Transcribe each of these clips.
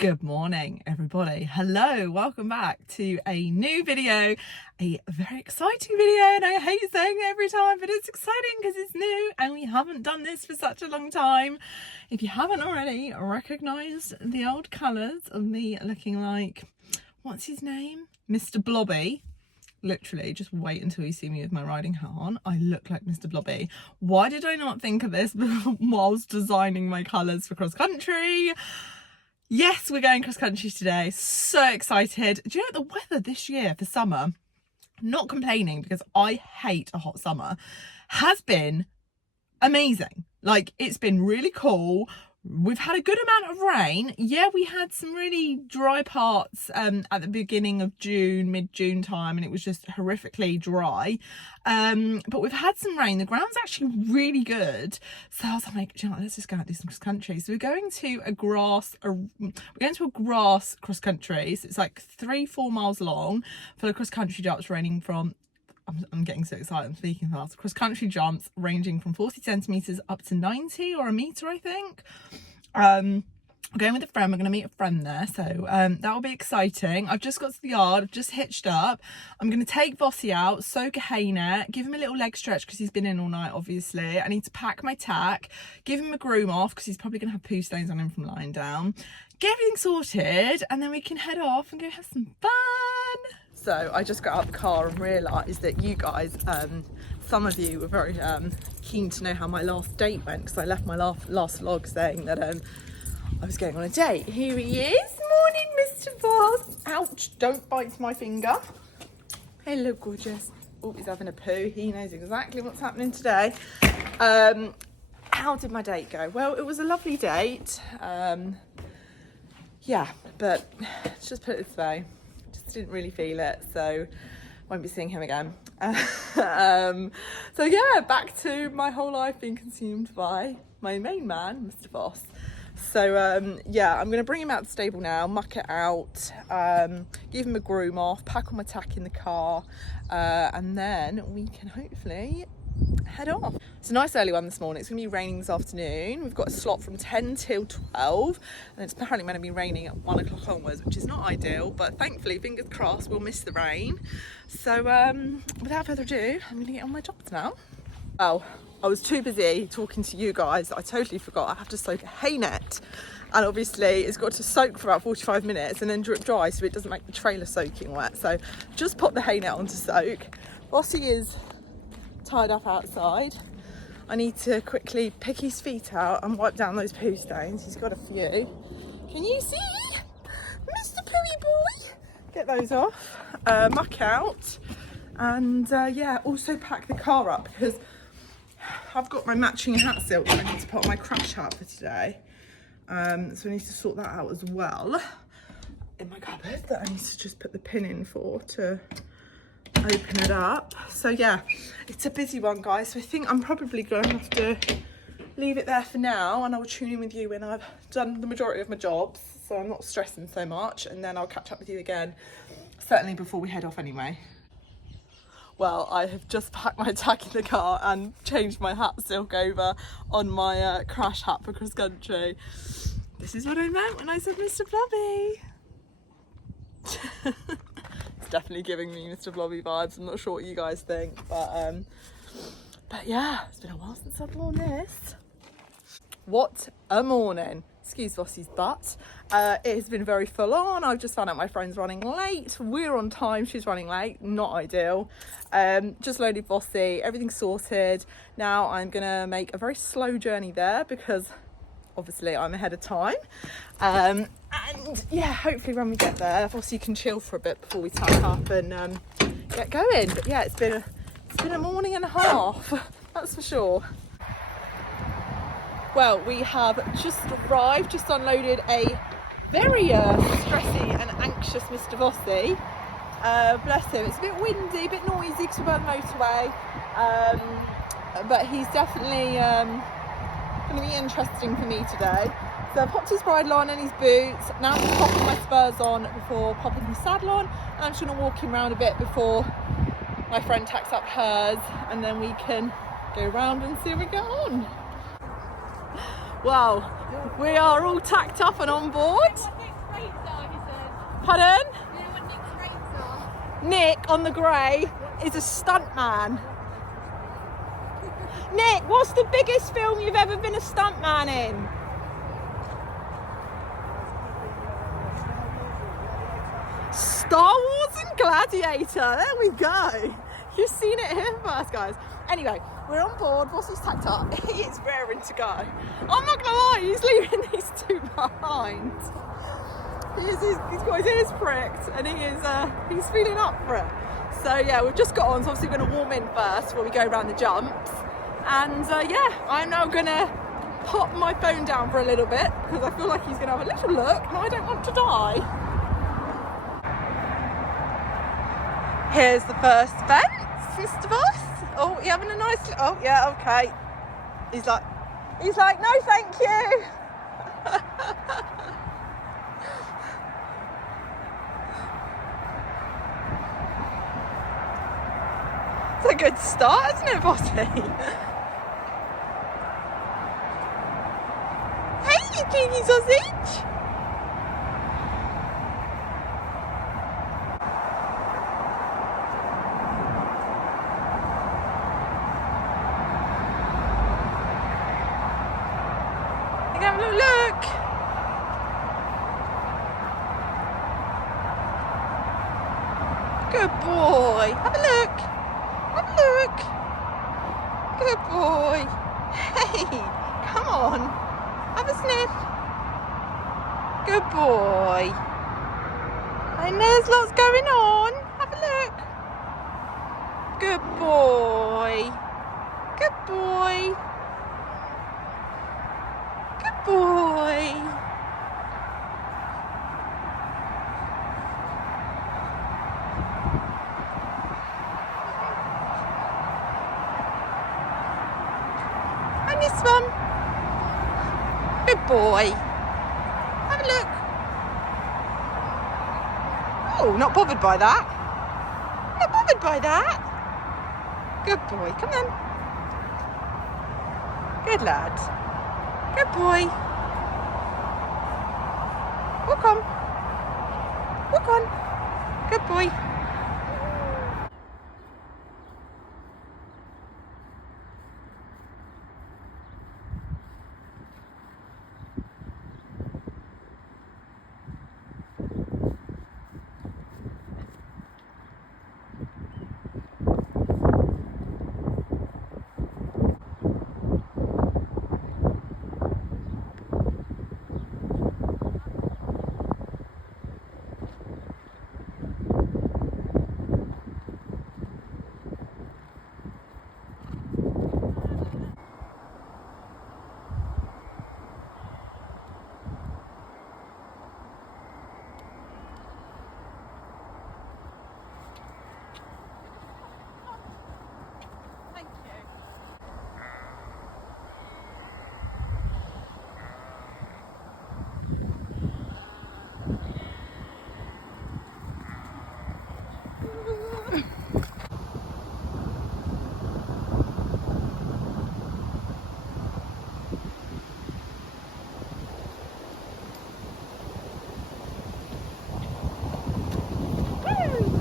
Good morning, everybody. Hello, welcome back to a new video, a very exciting video, and I hate saying it every time, but it's exciting because it's new and we haven't done this for such a long time. If you haven't already recognised the old colours of me looking like, what's his name? Mr. Blobby. Literally, just wait until you see me with my riding hat on. I look like Mr. Blobby. Why did I not think of this whilst designing my colours for cross country? Yes, we're going cross country today. So excited. Do you know the weather this year for summer, not complaining because I hate a hot summer, has been amazing. Like, it's been really cool. We've had a good amount of rain. Yeah, we had some really dry parts at the beginning of June, mid-June time, and it was just horrifically dry. But we've had some rain. The ground's actually really good. So I was like, do you know what, let's just go out and do some cross country. So we're going to a grass cross country. So it's like 3-4 miles long for the cross country jumps ranging from, I'm getting so excited, I'm speaking fast. Cross country jumps ranging from 40 centimetres up to 90 or a metre, I think. I'm going with a friend. We're going to meet a friend there, so that will be exciting. I've just got to the yard, I've just hitched up. I'm going to take Vossy out, soak a hay net, give him a little leg stretch because he's been in all night, obviously. I need to pack my tack, give him a groom off because he's probably going to have poo stains on him from lying down. Get everything sorted and then we can head off and go have some fun. So I just got out of the car and realised that you guys, some of you were very keen to know how my last date went, because I left my last vlog saying that I was going on a date. Here he is. Morning, Mr. Voss. Ouch, don't bite my finger. Hello, gorgeous. Oh, he's having a poo. He knows exactly what's happening today. How did my date go? Well, it was a lovely date. Yeah, but let's just put it this way. Didn't really feel it, so won't be seeing him again. So yeah, back to my whole life being consumed by my main man, Mr. Voss. So yeah, I'm gonna bring him out to the stable now, muck it out, give him a groom off, pack all my tack in the car, and then we can hopefully head off. It's a nice early one this morning. It's gonna be raining this afternoon. We've got a slot from 10 till 12, and it's apparently going to be raining at 1 o'clock onwards, which is not ideal, but thankfully, fingers crossed, we'll miss the rain. So without further ado, I'm gonna get on my jobs now. Well, I was too busy talking to you guys. I totally forgot I have to soak a hay net, and obviously it's got to soak for about 45 minutes and then drip dry so it doesn't make the trailer soaking wet. So just pop the hay net on to soak. Vossy is tied up outside. I need to quickly pick his feet out and wipe down those poo stains. He's got a few. Can you see? Mr. Pooey boy. Get those off, muck out, and yeah, also pack the car up because I've got my matching hat silk that I need to put on my crash hat for today. So I need to sort that out as well in my cupboard that I need to just put the pin in for to open it up. So yeah, it's a busy one, guys, so I think I'm probably gonna have to leave it there for now, and I'll tune in with you when I've done the majority of my jobs, so I'm not stressing so much, and then I'll catch up with you again certainly before we head off anyway. Well, I have just packed my tack in the car and changed my hat silk over on my crash hat for cross country. This is what I meant when I said Mr. Blobby. Definitely giving me Mr. Blobby vibes. I'm not sure what you guys think, but yeah, it's been a while since I've worn this. What a morning. Excuse Vossy's butt. It has been very full on. I've just found out my friend's running late. We're on time, she's running late. Not ideal. Just loaded Vossy, everything's sorted. Now I'm gonna make a very slow journey there because obviously I'm ahead of time. And yeah, hopefully when we get there, Vossy can chill for a bit before we tack up and get going. But yeah, it's been a morning and a half, that's for sure. Well, we have just arrived, just unloaded a very stressy and anxious Mr. Vossy. Bless him, it's a bit windy, a bit noisy because we're on the motorway, but he's definitely going to be interesting for me today. So I popped his bridle on and his boots. Now I'm popping my spurs on before popping his saddle on. And I'm just going to walk him around a bit before my friend tacks up hers, and then we can go round and see how we get on. Well, we are all tacked up and on board. Pardon? Nick on the grey is a stuntman. Nick, what's the biggest film you've ever been a stuntman in? Star Wars and Gladiator. There we go. You've seen it here first, guys. Anyway, we're on board. Voss is tacked up. He is raring to go. I'm not gonna lie, he's leaving these two behind. He's got his ears pricked and he's feeling up for it. So yeah, we've just got on, so obviously we're gonna warm in first before we go around the jumps. And yeah, I'm now gonna pop my phone down for a little bit because I feel like he's gonna have a little look and I don't want to die. Here's the first fence, Mr. Voss. Oh, you having a nice, oh yeah, okay. He's like, no thank you. It's a good start, isn't it, Vossy? Hey, you cheeky sausage! Have a little look! Good boy! Have a look! Have a look. Good boy. Hey, come on. Have a sniff. Good boy. And there's lots going on. Have a look. Good boy. Good boy. Good boy. This one. Good boy. Have a look. Oh, not bothered by that. Not bothered by that. Good boy. Come on. Good lad. Good boy. Walk on. Walk on. Good boy.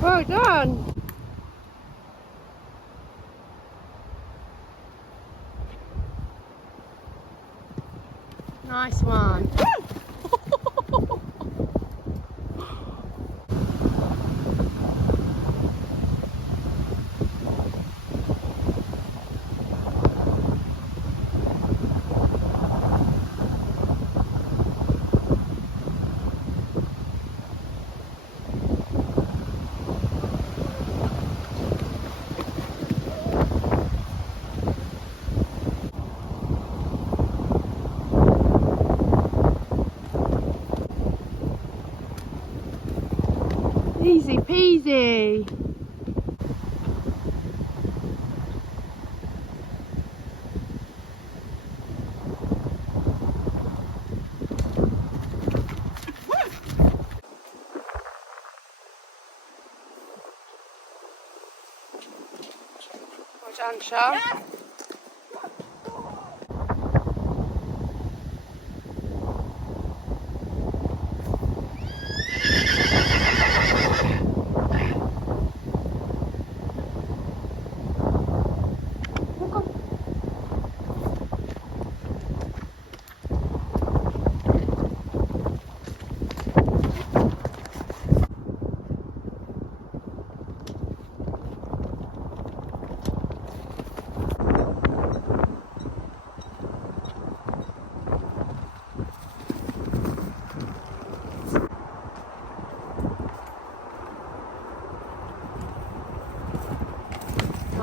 Well done. Nice one. Easy peasy. Well done, Shah. Yeah.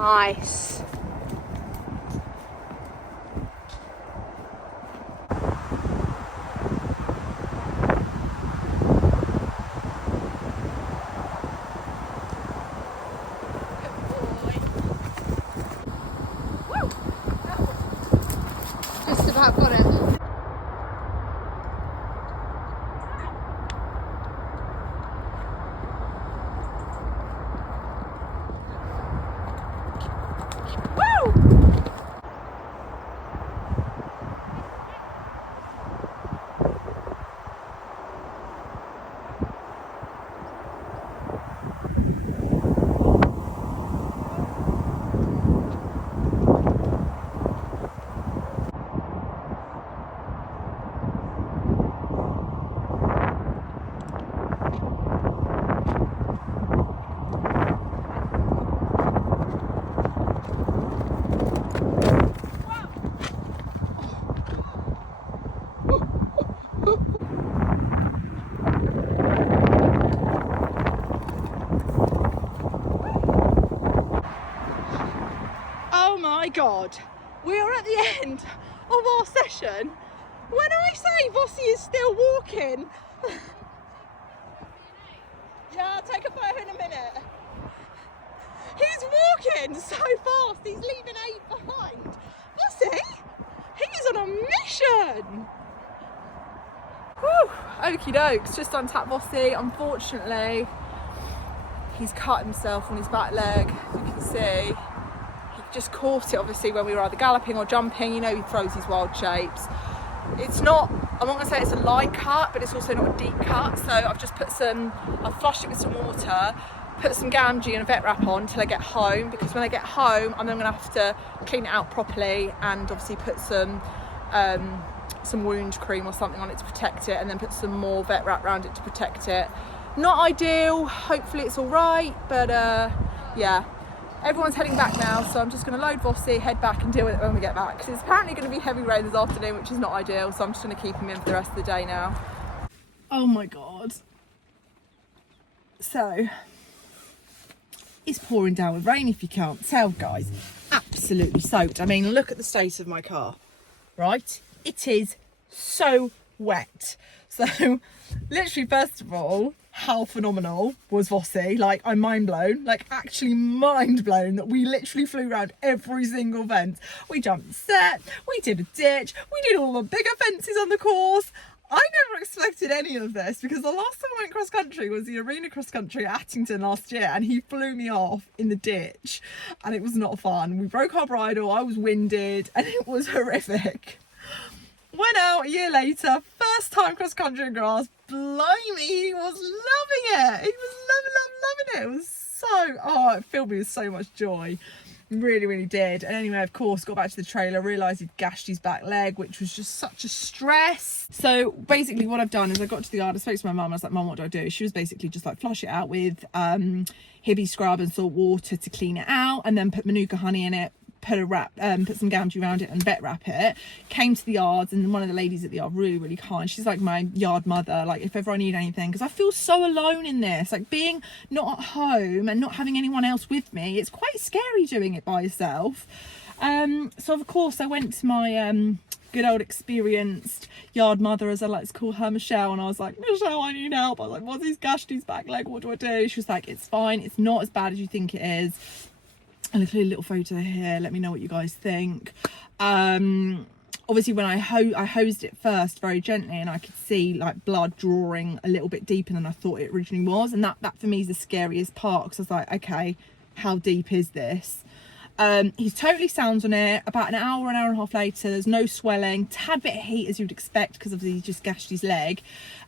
Nice. Just about got it. Oh my God, we are at the end of our session. When I say Vossy is still walking, yeah, I'll take a photo in a minute. He's walking so fast, he's leaving 8 behind. Vossy, he's on a mission. Whew, okie dokes, just untapped Vossy. Unfortunately, he's cut himself on his back leg, as you can see. Just caught it obviously when we were either galloping or jumping. You know, he throws these wild shapes. It's not, I'm not going to say it's a light cut, but it's also not a deep cut. So I've just put I've flushed it with some water, put some Gamgee and a vet wrap on till I get home, because when I get home I'm then going to have to clean it out properly and obviously put some wound cream or something on it to protect it, and then put some more vet wrap around it to protect it. Not ideal, hopefully it's all right, but yeah. Everyone's heading back now, so I'm just going to load Vossy, head back and deal with it when we get back, because it's apparently going to be heavy rain this afternoon, which is not ideal, so I'm just going to keep him in for the rest of the day now. Oh my God. So, it's pouring down with rain, if you can't tell, guys. Absolutely soaked. I mean, look at the state of my car, right? It is so wet. So, literally, first of all, how phenomenal was Vossy? Like, I'm mind blown, like actually mind blown that we literally flew around every single fence. We jumped set, we did a ditch, we did all the bigger fences on the course. I never expected any of this, because the last time I went cross country was the arena cross country at Attington last year, and he flew me off in the ditch and it was not fun. We broke our bridle, I was winded, and it was horrific. Went out a year later, first time cross country and grass. Blimey, he was loving it. He was loving it. It was so, oh, it filled me with so much joy. Really, really did. And anyway, of course, got back to the trailer, realised he'd gashed his back leg, which was just such a stress. So basically what I've done is I got to the yard, I spoke to my mum, I was like, Mum, what do I do? She was basically just like, flush it out with Hibby scrub and salt water to clean it out, and then put Manuka honey in it, put some Gamgee around it and vet wrap it. Came to the yards, and one of the ladies at the yard, really kind, she's like my yard mother, like if ever I need anything, because I feel so alone in this, like being not at home and not having anyone else with me. It's quite scary doing it by yourself. So of course I went to my good old experienced yard mother, as I like to call her, Michelle, and I was like, Michelle, I need help. I was like, what's his gashed his back leg, what do I do? She was like, it's fine, it's not as bad as you think it is. And a little photo here, let me know what you guys think. Obviously when I hosed it first very gently, and I could see like blood drawing a little bit deeper than I thought it originally was, and that for me is the scariest part, because I was like, okay, how deep is this? He's totally sound on it. About an hour and a half later, there's no swelling, tad bit of heat as you'd expect, because obviously he just gashed his leg.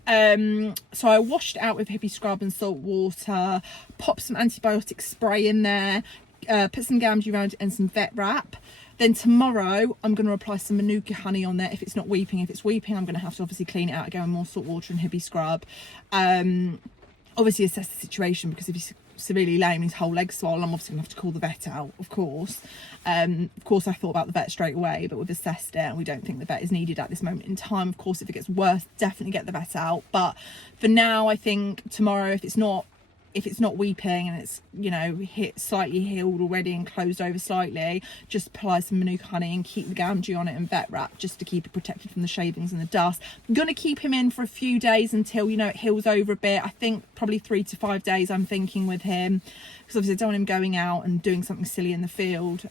So I washed it out with Hippie scrub and salt water, popped some antibiotic spray in there, put some Gamgee around it and some vet wrap. Then tomorrow I'm going to apply some Manuka honey on there if it's not weeping. If it's weeping, I'm going to have to obviously clean it out again with more salt water and Hippie scrub. Obviously assess the situation, because if he's severely lame, his whole leg's swollen, I'm obviously going to have to call the vet out, of course. Of course I thought about the vet straight away, but we've assessed it and we don't think the vet is needed at this moment in time. Of course, if it gets worse, definitely get the vet out. But for now, I think tomorrow, if it's not if it's not weeping and it's, you know, slightly healed already and closed over slightly, just apply some Manuka honey and keep the Gamgee on it and vet wrap just to keep it protected from the shavings and the dust. I'm going to keep him in for a few days until, you know, it heals over a bit. I think probably 3 to 5 days I'm thinking with him, because obviously I don't want him going out and doing something silly in the field.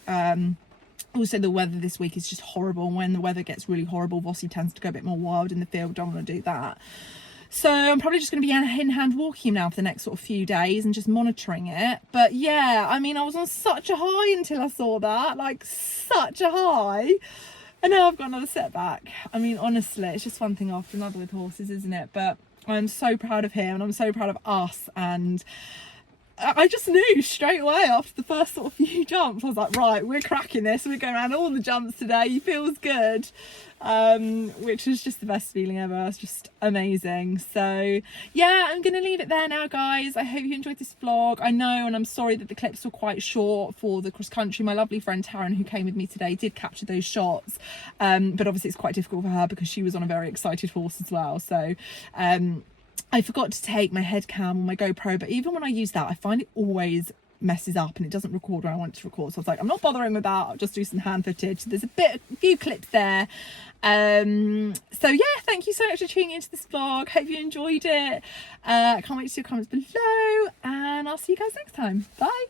Also, the weather this week is just horrible. When the weather gets really horrible, Vossy tends to go a bit more wild in the field. Don't want to do that. So I'm probably just going to be in-hand walking him now for the next sort of few days and just monitoring it. But yeah, I mean, I was on such a high until I saw that, like such a high. And now I've got another setback. I mean, honestly, it's just one thing after another with horses, isn't it? But I'm so proud of him and I'm so proud of us, and I just knew straight away after the first sort of few jumps. I was like, right, we're cracking this. We're going around all the jumps today. He feels good, which was just the best feeling ever. It's just amazing. So yeah, I'm going to leave it there now, guys. I hope you enjoyed this vlog. I know, and I'm sorry that the clips were quite short for the cross country. My lovely friend Taryn, who came with me today, did capture those shots. But obviously it's quite difficult for her because she was on a very excited horse as well. So, I forgot to take my head cam on my GoPro, but even when I use that, I find it always messes up and it doesn't record when I want it to record. So I was like, I'm not bothering with that. I'll just do some hand footage. So there's a few clips there. So yeah, thank you so much for tuning into this vlog. Hope you enjoyed it. I can't wait to see your comments below, and I'll see you guys next time. Bye.